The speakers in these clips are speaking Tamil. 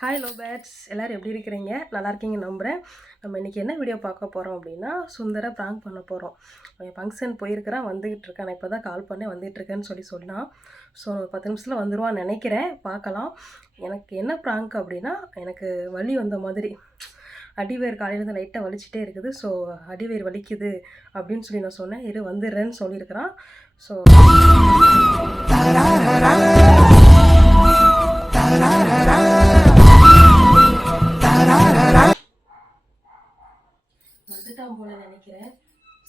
ஹாய் லோ பேட்ஸ் எல்லோரும் எப்படி இருக்கிறீங்க? நல்லா இருக்கீங்க நம்புகிறேன் நம்ம இன்றைக்கி என்ன வீடியோ பார்க்க போகிறோம் அப்படின்னா சுந்தர ப்ராங்க் பண்ண போகிறோம் என் ஃபங்க்ஷன் போயிருக்கிறான் வந்துகிட்டு இருக்கான். நான் இப்போ தான் கால் பண்ணி வந்துகிட்ருக்கேன்னு சொல்லி சொன்னான். ஸோ பத்து நிமிஷத்தில் வந்துடுவான்னு நினைக்கிறேன். பார்க்கலாம். எனக்கு என்ன ப்ராங்க் அப்படின்னா எனக்கு வலி வந்த மாதிரி. அடிவேர் காலையிலேருந்து லைட்டாக வலிச்சிட்டே இருக்குது. ஸோ அடிவேர் வலிக்குது அப்படின்னு சொல்லி நான் சொன்னேன். இரு வந்துடுறேன்னு சொல்லியிருக்கிறான். ஸோ வந்துட்டான் போல நினைக்கிறேன்.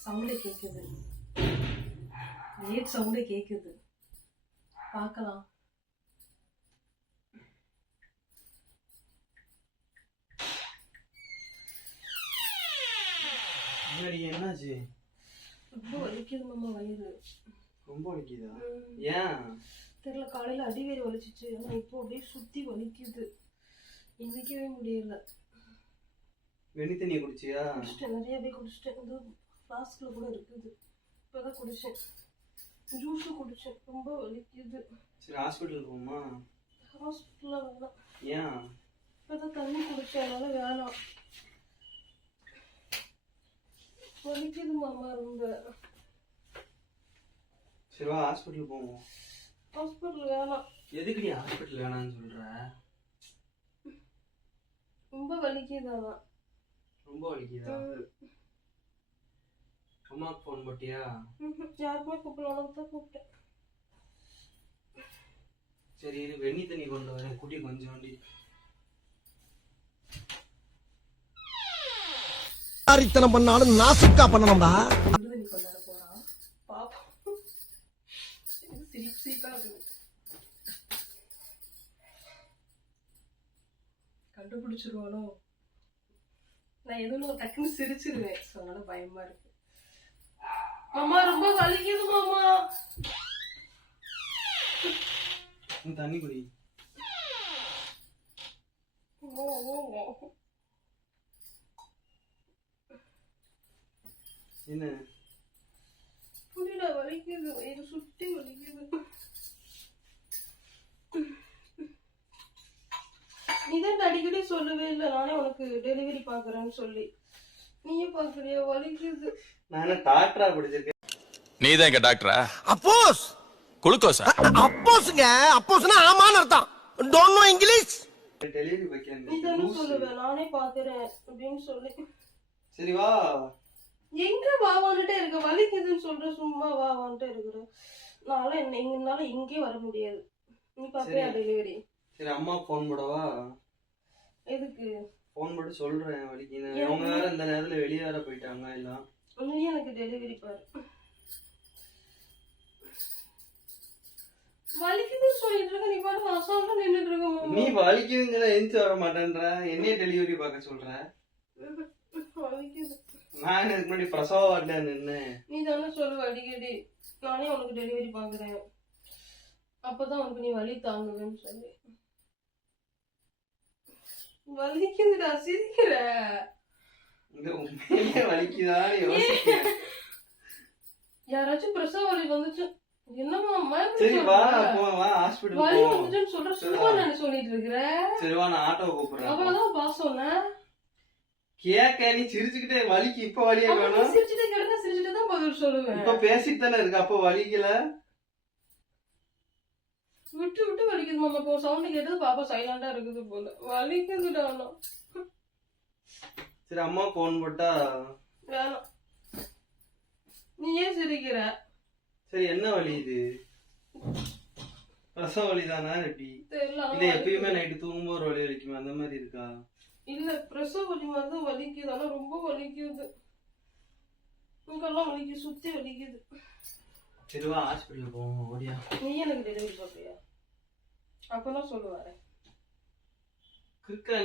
சவுண்டு கேட்குது லேட் சவுண்டு கேட்குது பார்க்கலாம். என்னாச்சு? ரொம்ப வலிக்குது மாமா வயிறு. ரொம்ப வலிக்குதா. ஏன்? தெரியல காலையில் அடிவேறு வலிச்சிச்சு. ஆனால் இப்போ அப்படியே சுற்றி வலிக்குது. எந்திரிக்கவே முடியல. வெண்ணி தண்ணி குடிச்சியா? குடிச்சிட்டேன் நிறையவே குடிச்சிட்டேன். இது ஃப்ளாஸ்கில் கூட இருக்குது. இப்போ தான் குடித்தேன் ஜூஸும் குடித்தேன் ரொம்ப வலிக்குது. சரி ஹாஸ்பிட்டல் போமா ஹாஸ்பிட்டலில் வேணாம். ஏன்? இப்போதான் தண்ணி குடிச்சேன் அதனால வேணாம். வலிக்குது மாமா ரொம்ப. சரி வா ஹாஸ்பிட்டல் போவோம். ஹாஸ்பிட்டல் வேணாம். எதுக்கு நீ ஹாஸ்பிட்டல் வேணாம்னு சொல்ற? ரொம்ப வலிக்குது அதான். ரொம்ப வலிக்குதா? அம்மாவுக்கு ஃபோன் போட்டியா? ம்ஹும். யாருக்குமே கூப்பிடலாம் தான் கூப்பிட்டேன். சரி இரு வெண்ணி தண்ணி கொண்டு வரேன். குட்டி கொஞ்சம் வண்டி. ஆரித்தனம் பண்ணாலும் நாசுக்கா பண்ணணும்டா. கொண்டாட போறான். பாப்போம். சிரிப்பு சிரிப்பா கண்டுபிடிச்சிருவானோ? நான் எதுவும் டக்குன்னு சிரிச்சிருவேன். ஸோ அதனால பயமா இருக்கு. மாமா ரொம்ப வலிக்குது மாமா. தண்ணி குடி. என்ன? புரியல வலிக்குது வயிறு சுத்தி வலிக்குது நீ தான் அடிக்கடி சொல்லவே இல்லை நானே உனக்கு டெலிவரி பார்க்குறேன்னு சொல்லி. நீயே பார்க்குறியா? வலிக்குது. நான் என்ன டாக்டரா படிச்சிருக்கேன்? நீதான் எங்க டாக்டரா அப்போஸ்! குளுக்கோஸா? அப்போஸ்ங்க. அப்போஸ்னா ஆமான்னு அர்த்தம். டோன்ட் நோ இங்கிலீஷ் டெலிவரி நீ வைக்க தானே சொல்லுவ? நானே பார்க்குறேன் அப்படின்னு சொல்லி. சரி வா. எங்க வா வந்துட்டே இருக்க? வலிக்குதுன்னு சொல்ற சும்மா வா வந்துட்டே இருக்கிற. நாள என்ன எங்கனால இங்கே வர முடியாது. நீ பார்க்கறியா சரி. டெலிவரி சரி அம்மா ஃபோன் போடவா? எதுக்கு? ஃபோன் போட்டு சொல்றேன் வலிக்குன்னு ஏன்? அவங்க வேற இந்த நேரத்துல வெளியே வேற போயிட்டாங்க எல்லாம் நீ எனக்கு டெலிவரி பாரு வலிக்குதுன்னு சொல்லிட்டு இருக்க நீ பாட்டு அசால்ட்டா நின்னுட்டு இருக்க நீ மாமா. வலிக்குதுங்கிற எந்திச்சு வர மாட்டேன்ற. என்னைய டெலிவரி பார்க்க சொல்ற? வலிக்குது. நான் இதுக்கு முன்னாடி பிரசவ வார்டில நின்னேன் நீ தானே சொல்லுவ அடிக்கடி. நானே உனக்கு டெலிவரி பாக்குறேன் அப்பதான் உனக்கு நீ வலி தாங்குவேன்னு சொல்லி. வலிக்குதுடா சிரிக்கிற. இங்க உண்மையிலே வலிக்குதான்னு யோசிக்கிறேன். யாராச்சும் பிரசவ வலி வந்துச்சு. என்னமா மயக்கம் சரி வா சொல்ற? போ வா ஹாஸ்பிடல் வலி போவோம். வந்துச்சுன்னு சொல்ற சும்மா நான் சொல்லிட்டு இருக்கிற. சரி வா நான் ஆட்டோ கூப்பிடுறேன். அவ்வளவுதான் பாசம் கேக்க நீ சிரிச்சுக்கிட்டே வலிக்கு இப்ப வலியா வேணும்? சிரிச்சுட்டே கிடந்தா சிரிச்சுட்டு தான் பதில் சொல்லுவேன். இப்ப பேசிட்டு தானே இருக்கு அப்ப வலிக்கல? விட்டு விட்டு வலிக்குது மாமா. இப்போ சவுண்ட் கேட்டது பாப்பா சைலண்டா இருக்குது போல. வலிக்குதுடா. சரி அம்மா போன் போட்டா வேணாம். நீ ஏன் சிரிக்கிற? சரி என்ன வலி இது? பிரசவ வலி தானா எப்படி இல்ல எப்பயுமே நைட்டு தூங்கும்போது ஒரு வலி வலிக்குமே அந்த மாதிரி இருக்கா? இல்ல பிரசவ வலி தான் வலிக்குது ஆனா ரொம்ப வலிக்குது. இங்கெல்லாம் வலிக்குது சுத்தி வலிக்குது. சரி வா ஹாஸ்பிட்டல் போவோம் ஓடியா? நீ எனக்கு டெலிவரி பார்ப்பியா அப்பதான் சொல்லுவாரு. கிருக்கா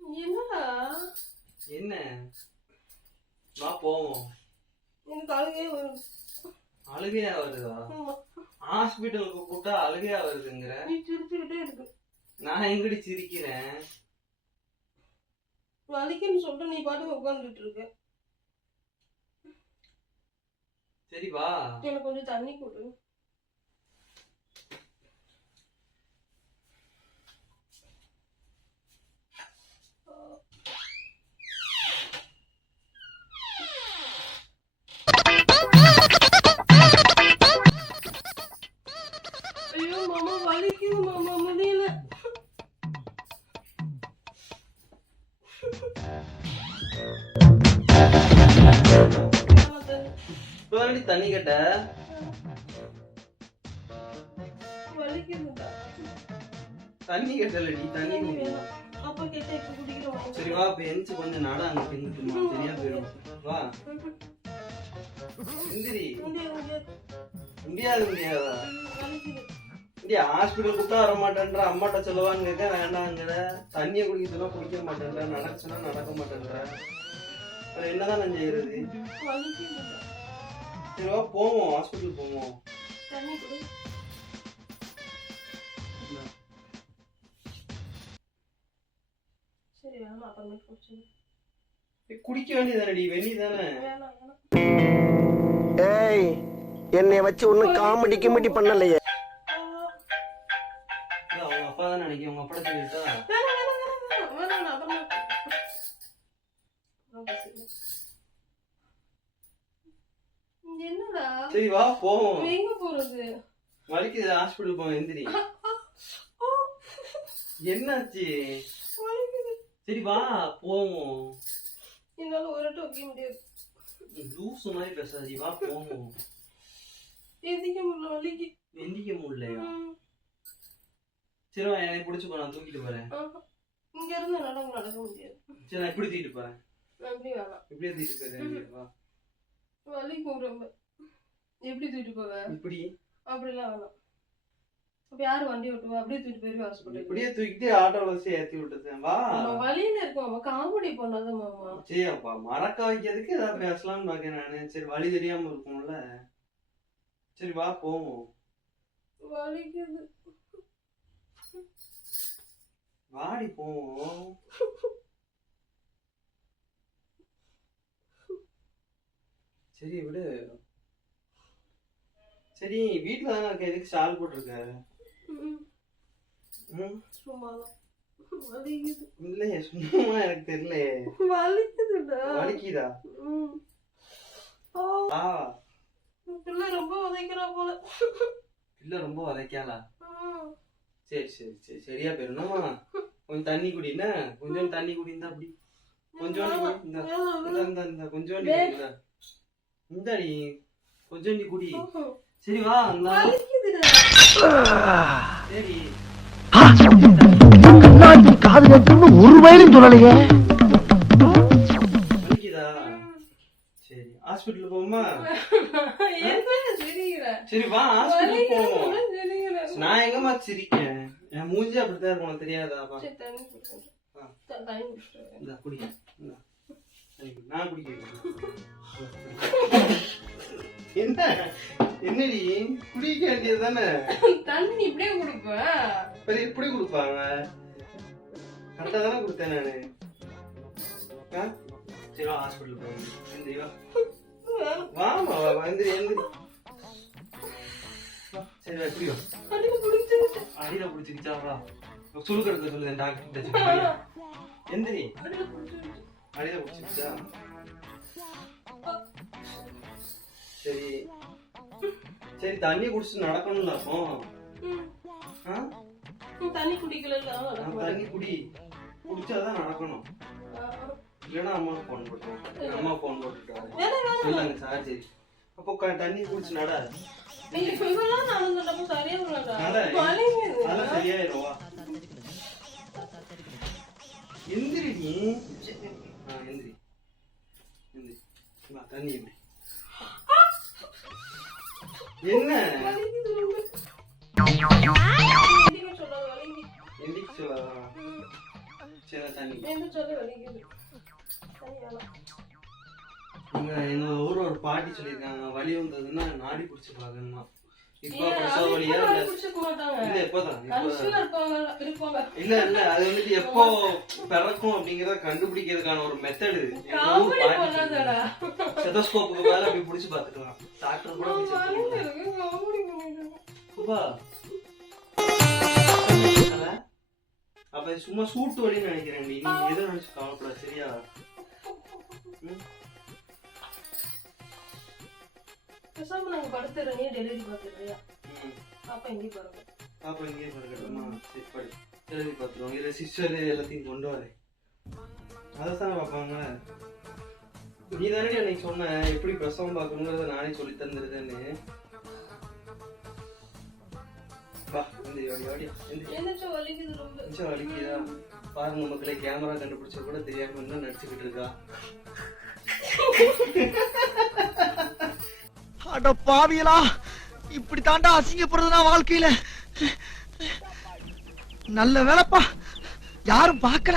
நீ என்னடா? என்ன? வா போவோம். எனக்கு அழுகையே வரும். அழுகையா வருதா. ஹாஸ்பிட்டலுக்கு கூப்பிட்டா அழுகையா வருதுங்கிற? நீ சிரிச்சுக்கிட்டே இருக்கு. நான் எங்கடி சிரிக்கிறேன்? வலிக்குன்னு சொல்லிட்டு நீ பாட்டுக்கு உட்காந்துட்டு இருக்க சரி வா எனக்கு கொஞ்சம் தண்ணி கொடு. தண்ணி கட்ட? தண்ணி கட்டலடி தண்ணி சரி வா எந்திச்சு கொஞ்சம் நட அங்க பின்னுட்டுமா? சரியா போயிடும். வா. எந்திரி. முடியாது முடியாது இந்தியா ஹாஸ்பிட்டல் கூப்பிட்டா வர மாட்டேன்ற. அம்மாட்ட சொல்லுவான்னு கேட்க வேண்டாங்கிற தண்ணியை குடிக்கிறதுனா குடிக்க மாட்டேன்ற. நடச்சுன்னா நடக்க மாட்டேன்ற. அப்புறம் என்னதான் நான் செய்யறது சரி வா போவோம். ஹாஸ்பிட்டல் போவோம். குடிக்க வேண்டியதானடி வெண்ணி தானே? ஏய் வச்சு ஒன்னும் காமெடி கிமெடி பண்ணலையே. போவோம். எங்க போறது? வலிக்குது ஹாஸ்பிட்டல் போவோம் எந்திரி. என்னாச்சு. சரி வா போவோம். என்னால ஒரு வைக்க முடியாது. லூசு மாதிரி பேசாதீ வா போவோம். எதிக்க முடியல வலிக்கு. எந்திக்க முடியலையா? சரி வா என்னை பிடிச்சி நான் தூக்கிட்டு போறேன். இங்க இருந்து நடக்க நடக்க முடியாது. சரி நான் இப்படி தூக்கிட்டு போறேன். அப்படி வேணாம் இப்படியே தூக்கிட்டு போறேன் வா. வலிக்கும் ரொம்ப எப்படி தூக்கிட்டு போவ? இப்படி. அப்படிலாம் வேணாம். அப்ப யாரு வண்டி ஓட்டுவா? அப்படியே தூக்கிட்டு போயிருவா ஹாஸ்பிட்டல் இப்படியே தூக்கிட்டு ஆட்டோ வச்சு ஏத்தி விட்டுட்டேன் வா. வழியில இருக்கோம். காமெடி பண்ணாத மாமா. சரி அப்பா மறக்க வைக்கிறதுக்கு ஏதாவது பேசலாம்னு பாக்கேன் நானு. சரி வழி தெரியாம இருக்கும்ல. சரி வா போவோம். வலிக்குது. வாடி போவோம். சரி விடு. சரி வீட்டுல தானே இருக்க? எதுக்கு ஷால் போட்டிருக்க? இல்லையே சும்மா எனக்கு தெரியலையே. வலிக்குதுடா. வலிக்குதா. ஆ, பிள்ளை ரொம்ப உதைக்கிறா போல. இல்ல ரொம்ப வதைக்காளா. சரி சரி சரி. சரியா போயிருந்தோமா கொஞ்சம் தண்ணி குடினா கொஞ்சம் தண்ணி குடிந்தா அப்படி கொஞ்சோண்டி இந்தா. இந்தா, கொஞ்சோண்டி குடி இந்தா. இந்தாடி. கொஞ்சோண்டி குடி. சரி வா கண்ணாடி காது கேட்கணும்னு ஒரு வயலும் சொல்லலையே. ஹாஸ்பிட்டல் சிரிக்கிற? சரி வா ஹாஸ்பிட்டல் போவோம். நான் எங்கம்மா சிரிக்கேன் என் மூஞ்சி அப்படித்தான் இருக்கும் உனக்கு தெரியாதா? வா. சரி, தண்ணி குடிக்கிறேன். ஆ. த- தண்ணி குடிச்சிட்டு வரேன். இந்தா குடி. இந்தா. தண்ணி குடி. நான் குடிக்கிறேன். என்ன? என்னடி? குடிக்க வேண்டியது தானே? தண்ணி இப்படியே குடிப்பேன் சரி எப்படி கொடுப்பாங்க கரெக்டா தானே கொடுத்தேன் நானு? சரி ஹாஸ்பிட்டல் வா. வாமா வா எந்திரி எந்திரி. சரி வா இப்படி வா. அடியில குடிச்சிருச்சு. அடியில பிடிச்சிக்கிச்சா வா. சுழுக்க எடுக்க சொல்லுதேன் டாக்டர் எந்திரி. அடியில பிடிச்சிக்கிச்சா சரி. சரி தண்ணி குடிச்சு நடக்கணும்ல அப்போ தண்ணி குடிக்கல தண்ணி குடி. குடிச்சாதான் நடக்கணும். இல்லைன்னா அம்மா ஃபோன் போட்டுருவோம் அம்மா ஃபோன் போட்டுட்டாரு சொல்லுங்க சார் சரி. அப்போ தண்ணி குடிச்சு நட. இவெல்லாம் நடந்துட்டப்ப சரியா நட. வலிக்குது அதெல்லாம் சரியாயிரும் வா. எந்திரி நீ ஆ எந்திரி. எந்திரி. தண்ணி எந்திரி. என்ன? எங்க ஊர்ல ஒரு பாட்டி சொல்லியிருக்காங்க வலி வந்ததுன்னா நாடி பிடிச்சி பாக்கணுமா இப்ப பிரசவ வலியா இல்ல இப்பதான் இல்ல இல்ல அது வந்துட்டு எப்போ பிறக்கும் அப்படிங்கறத கண்டுபிடிக்கிறதுக்கான ஒரு மெத்தடு ஸ்டெதோஸ்கோப்புக்கு மேல அப்படி புடிச்சு பாத்துக்கலாம் டாக்டர் கூட அப்பா. சும்மா சூட்டு வலின்னு நினைக்கிறேன். நீ எதை நினைச்சு கவலைப்படாத சரியா? பேசாம நாங்க படுத்துறேன் நீ டெலிவரி பார்த்துறியா. பாப்பா எங்கேயும் பாருங்க. பாப்பா இங்கேயே படுக்கட்டுமா? சரி படு. எழுதி பார்த்துருவோம். இதில் சிஸ்டர் எல்லாத்தையும் கொண்டு வரேன். அதை தானே பார்ப்பாங்க. நீ தானே அன்னைக்கு சொன்ன எப்படி பிரசவம் பார்க்கணுங்கிறத நானே சொல்லி தந்துருதேன்னு. பாருங்க மக்களே கேமரா கண்டுபிடிச்ச கூட தெரியாம நடிச்சுக்கிட்டு இருக்கா. அட பாவியலா இப்படி தாண்டா அசிங்கப்படுறதுனா வாழ்க்கையில. நல்ல வேலைப்பா. யாரும் பார்க்கல.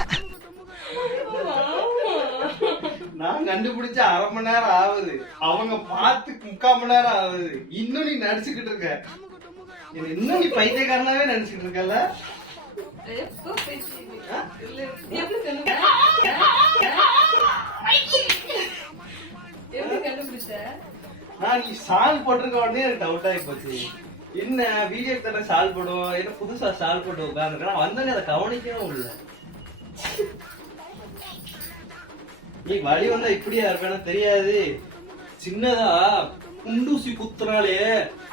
நான் கண்டுபிடிச்ச அரை மணி நேரம் ஆகுது. அவங்க பார்த்து முக்கால் மணி நேரம் ஆகுது. இன்னும் நீ நடிச்சுக்கிட்டு இருக்க. இது இன்னும் நீ பைத்தியக்காரனாவே நடிச்சுக்கிட்டு இருக்கல எப்படி கண்டுபிடிச்ச? நான் நீ சால் போட்டிருக்க உடனே எனக்கு டவுட் ஆகி போச்சு. என்ன பிஜேபி தானே சால் போடுவோம்? என்ன புதுசா சால் போட்டு உட்காந்துருக்கேன் வந்தோடனே அதை கவனிக்கவும் இல்லை. நீ வழி வந்தா இப்படியா இருப்பேன்னா தெரியாது. சின்னதா குண்டூசி குத்துனாலே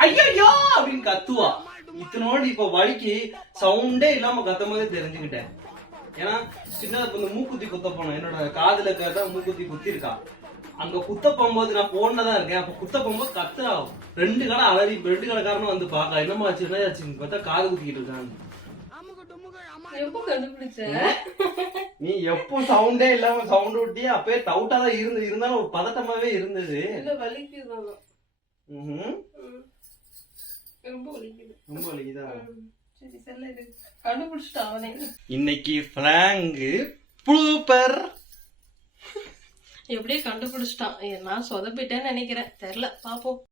ஐயோ அப்படின்னு கத்துவா. இத்தனோடு இப்ப வழிக்கு சவுண்டே இல்லாம கத்தும் போதே தெரிஞ்சுக்கிட்டேன். ஏன்னா சின்னதா இப்ப இந்த மூக்குத்தி குத்த போனோம். என்னோட காதுல கேட்டா மூக்குத்தி குத்தி இருக்கா அங்க குத்த போகும்போது நான் போனதான் இருக்கேன். அப்ப குத்த போகும்போது கத்துறா ரெண்டு கடை அலறி ரெண்டு கடைக்காரனும் வந்து பாக்க. என்னமா ஆச்சு என்ன ஆச்சுன்னு பார்த்தா காது குத்திக்கிட்டு கண்டுபிடிச்ச? நீ எப்போ சவுண்டே இல்லாம சவுண்ட் விட்டியே அப்பயே டவுட்டா தான் இருந்து இருந்தாலும் ஒரு பதட்டமாவே இருந்தது. ரொம்ப வலிக்குது. இன்னைக்கு பிராங்கு ப்ளூப்பர் எப்படியோ கண்டுபிடிச்சிட்டான். நான் சொதப்பிட்டேன்னு நினைக்கிறேன். தெரில பார்ப்போம்